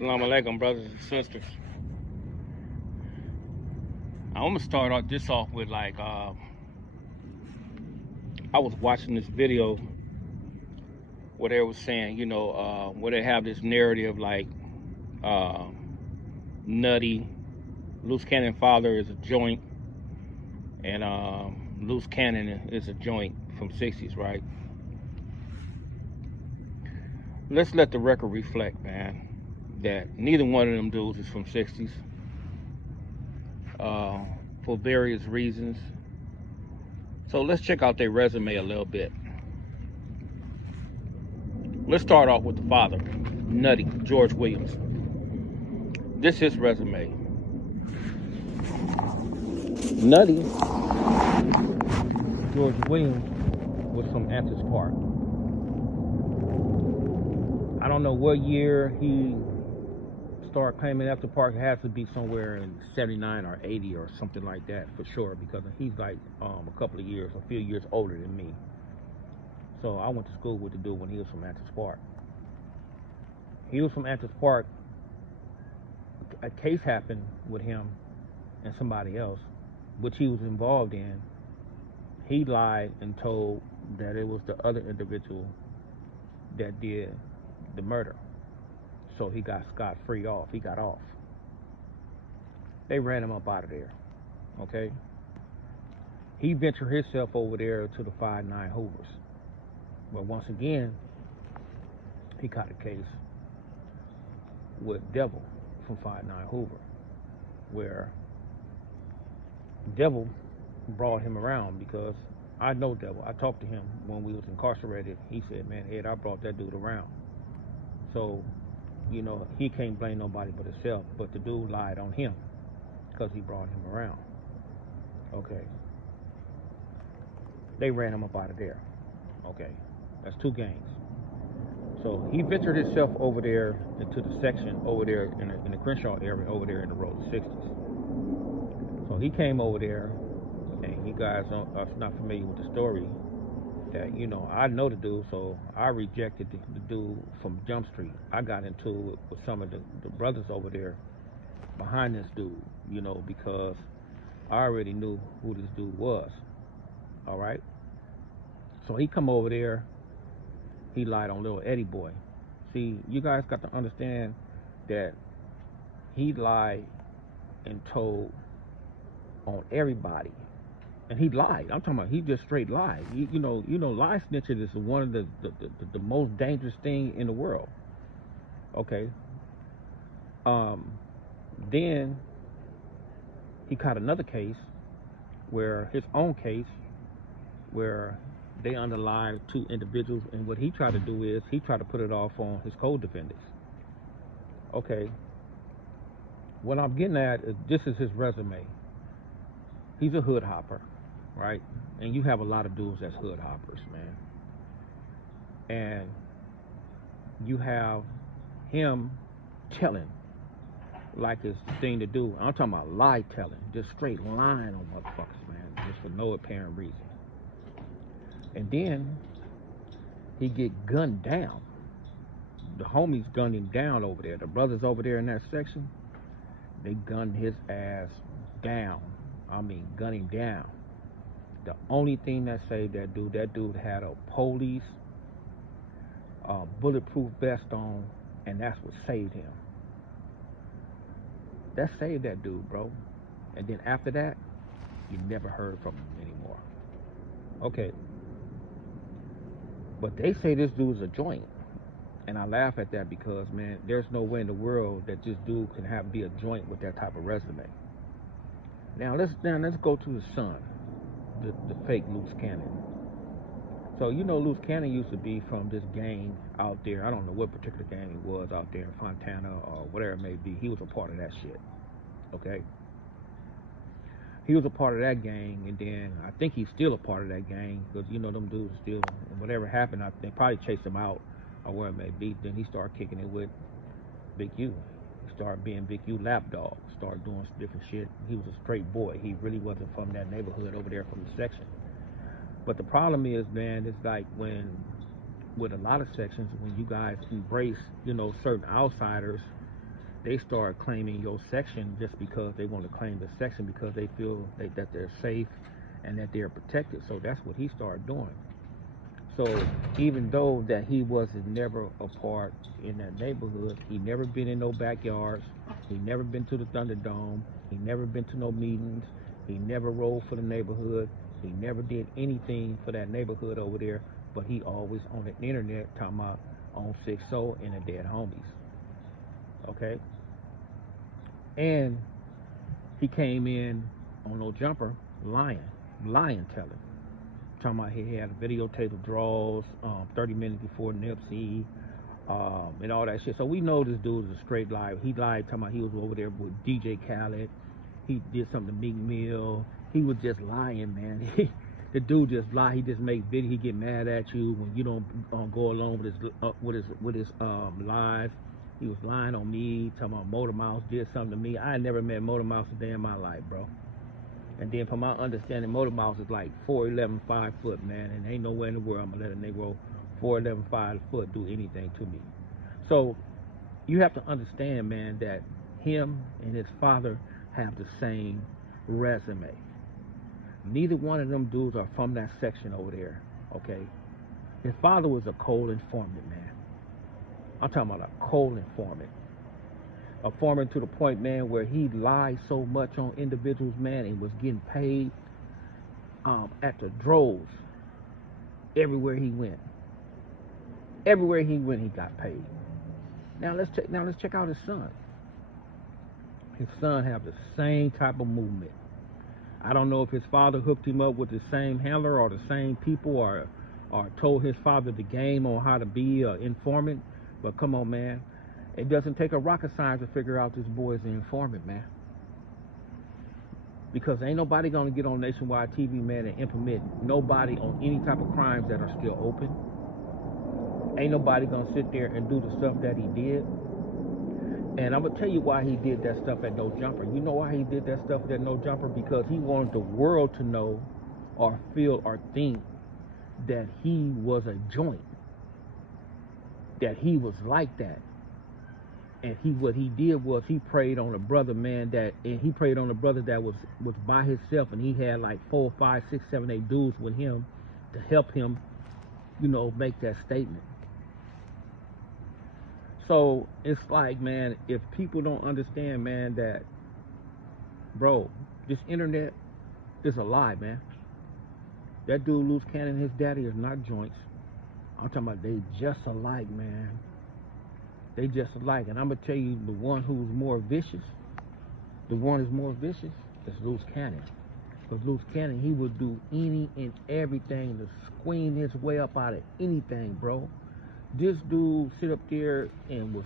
Assalamu alaikum, brothers and sisters. I'm gonna start off with I was watching this video where they was saying, where they have this narrative uh, Nutty, Loose Cannon father is a joint, and Loose Cannon is a joint from '60s, right? Let's let the record reflect, man, that neither one of them dudes is from '60s. For various reasons. So let's check out their resume a little bit. Let's start off with the father, Nutty, George Williams. This is his resume. Nutty, George Williams, was from Antis Park. I don't know what year he started claiming after park. It has to be somewhere in 79 or 80 or something like that for sure, because he's like a few years older than me. So I went to school with the dude when he was from Antis Park. He was from Antis Park. A case happened with him and somebody else, which he was involved in. He lied and told that it was the other individual that did the murder. So he got scot-free off. He got off. They ran him up out of there. Okay? He ventured himself over there to the 5-9 Hoovers. But once again, he caught a case with Devil from 5-9 Hoover, where Devil brought him around, because I know Devil. I talked to him when we was incarcerated. He said, man, Ed, I brought that dude around. So, he can't blame nobody but himself, but the dude lied on him because he brought him around. Okay. They ran him up out of there. Okay. That's 2 gangs. So he ventured himself over there into the section over there in the Crenshaw area over there in the road 60s. So he came over there, and you guys are not familiar with the story, that I know the dude, so I rejected the dude from Jump Street. I got into it with some of the brothers over there behind this dude, because I already knew who this dude was. All right. So he come over there. He lied on little Eddie boy. See, you guys got to understand that he lied and told on everybody. And he lied. I'm talking about he just straight lied. Lie snitching is one of the most dangerous thing in the world. Okay. Then he caught another case, his own case, where they underlined 2 individuals, and what he tried to do is he tried to put it off on his co-defendants. Okay. What I'm getting at is this is his resume. He's a hood hopper. Right? And you have a lot of dudes that's hood hoppers, man. And you have him telling like it's the thing to do. I'm talking about lie telling, just straight lying on motherfuckers, man, just for no apparent reason. And then he get gunned down. The homies gunned him down over there. The brothers over there in that section, they gunned his ass down. I mean, gun him down. The only thing that saved that dude had a police bulletproof vest on, and that's what saved him. That saved that dude, bro. And then after that, you never heard from him anymore. Okay. But they say this dude's a joint. And I laugh at that because, man, there's no way in the world that this dude can be a joint with that type of resume. Now let's go to his son. The fake Loose Cannon. So Loose Cannon used to be from this gang out there. I don't know what particular gang it was out there in Fontana or whatever it may be. He was a part of that shit. Okay. He was a part of that gang, and then I think he's still a part of that gang, because them dudes still, whatever happened, they probably chased him out or where it may be. Then he started kicking it with Big U. Started being Big U lapdog, started doing some different shit. He was a straight boy. He really wasn't from that neighborhood over there from the section. But the problem is, man, it's like with a lot of sections, when you guys embrace, certain outsiders, they start claiming your section just because they want to claim the section because they feel that they're safe and that they're protected. So that's what he started doing. So even though that he wasn't never a part in that neighborhood, he never been in no backyards, he never been to the Thunderdome, he never been to no meetings, he never rode for the neighborhood, he never did anything for that neighborhood over there, but he always on the internet talking about on Sick Soul and the dead homies. Okay? And he came in on no jumper lying telling. Talking about he had a videotape of draws 30 minutes before Nipsey and all that shit. So we know this dude is a straight liar. He lied talking about he was over there with DJ Khaled. He did something to Meek Mill. He was just lying, man. The dude just lie. He just make video. He get mad at you when you don't go along with his lies. He was lying on me, talking about Motor Mouse did something to me. I had never met Motor Mouse a day in my life, bro. And then from my understanding, Motor Mouse is like 4'11", 5 foot, man, and ain't nowhere in the world I'm gonna let a Negro 4'11", 5 foot do anything to me. So you have to understand, man, that him and his father have the same resume. Neither one of them dudes are from that section over there, okay? His father was a cold informant, man. I'm talking about a cold informant. A foreman to the point, man, where he lied so much on individuals, man, and was getting paid at the droves everywhere he went. Everywhere he went, he got paid. Now let's check out his son. His son have the same type of movement. I don't know if his father hooked him up with the same handler or the same people or told his father the game on how to be an informant. But come on, man. It doesn't take a rocket science to figure out this boy is an informant, man. Because ain't nobody gonna get on nationwide TV, man, and implement nobody on any type of crimes that are still open. Ain't nobody gonna sit there and do the stuff that he did. And I'm gonna tell you why he did that stuff at No Jumper. You know why he did that stuff at No Jumper? Because he wanted the world to know or feel or think that he was a joint. That he was like that. And what he did was he preyed on a brother, man, that was by himself, and he had like 4, 5, 6, 7, 8 dudes with him to help him, make that statement. So it's like, man, if people don't understand, man, that, bro, this internet is a lie, man. That dude, Loose Cannon, his daddy is not joints. I'm talking about they just alike, man. They just alike. And I'm going to tell you, the one who's more vicious, is Loose Cannon. Because Loose Cannon, he would do any and everything to squeam his way up out of anything, bro. This dude sit up there and was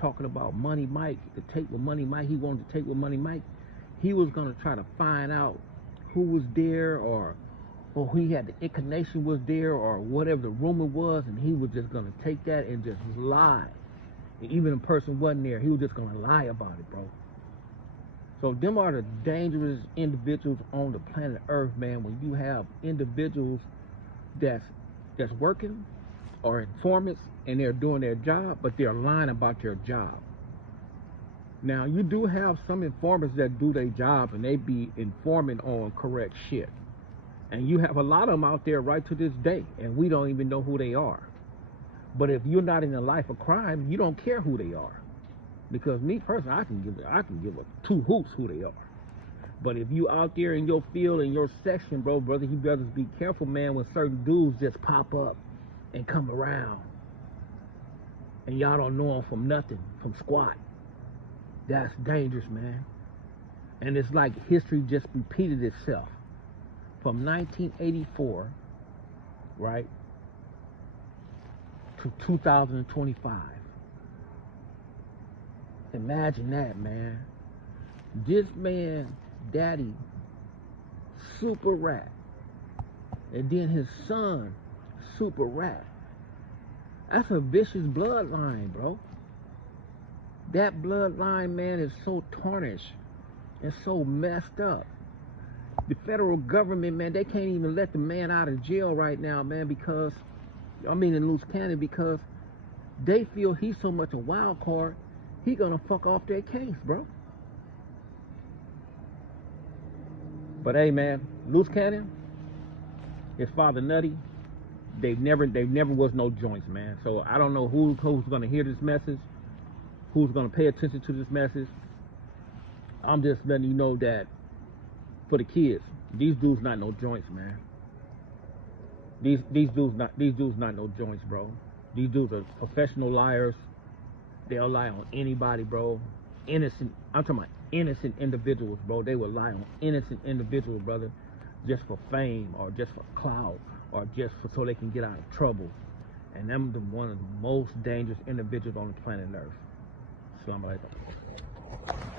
talking about Money Mike, the tape with Money Mike. He wanted to take with Money Mike. He was going to try to find out who was there or he had the inclination was there or whatever the rumor was, and he was just going to take that and just lie. And even if a person wasn't there, he was just going to lie about it, bro. So them are the dangerous individuals on the planet Earth, man. When you have individuals that's working or informants and they're doing their job, but they're lying about their job. Now, you do have some informants that do their job and they be informing on correct shit. And you have a lot of them out there right to this day, and we don't even know who they are. But if you're not in the life of crime, you don't care who they are. Because me personally, I can give a 2 hoots who they are. But if you out there in your field, in your section, brother, you better be careful, man, when certain dudes just pop up and come around. And y'all don't know them from nothing, from squat. That's dangerous, man. And it's like history just repeated itself. From 1984, right, to 2025. Imagine that, man. This man, daddy, super rat. And then his son, super rat. That's a vicious bloodline, bro. That bloodline, man, is so tarnished and so messed up. The federal government, man, they can't even let the man out of jail right now, man, because, in Loose Cannon, because they feel he's so much a wild card he gonna fuck off their case, bro. But hey, man, Loose Cannon, his father Nutty, they never was no joints, man. So I don't know who's gonna hear this message, who's gonna pay attention to this message. I'm just letting you know that for the kids, these dudes not no joints, man. These dudes not no joints, bro. These dudes are professional liars. They'll lie on anybody, bro. Innocent. I'm talking about innocent individuals, bro. They will lie on innocent individuals, brother, just for fame or just for clout or just for so they can get out of trouble. And them one of the most dangerous individuals on the planet Earth. Assalamu alaikum.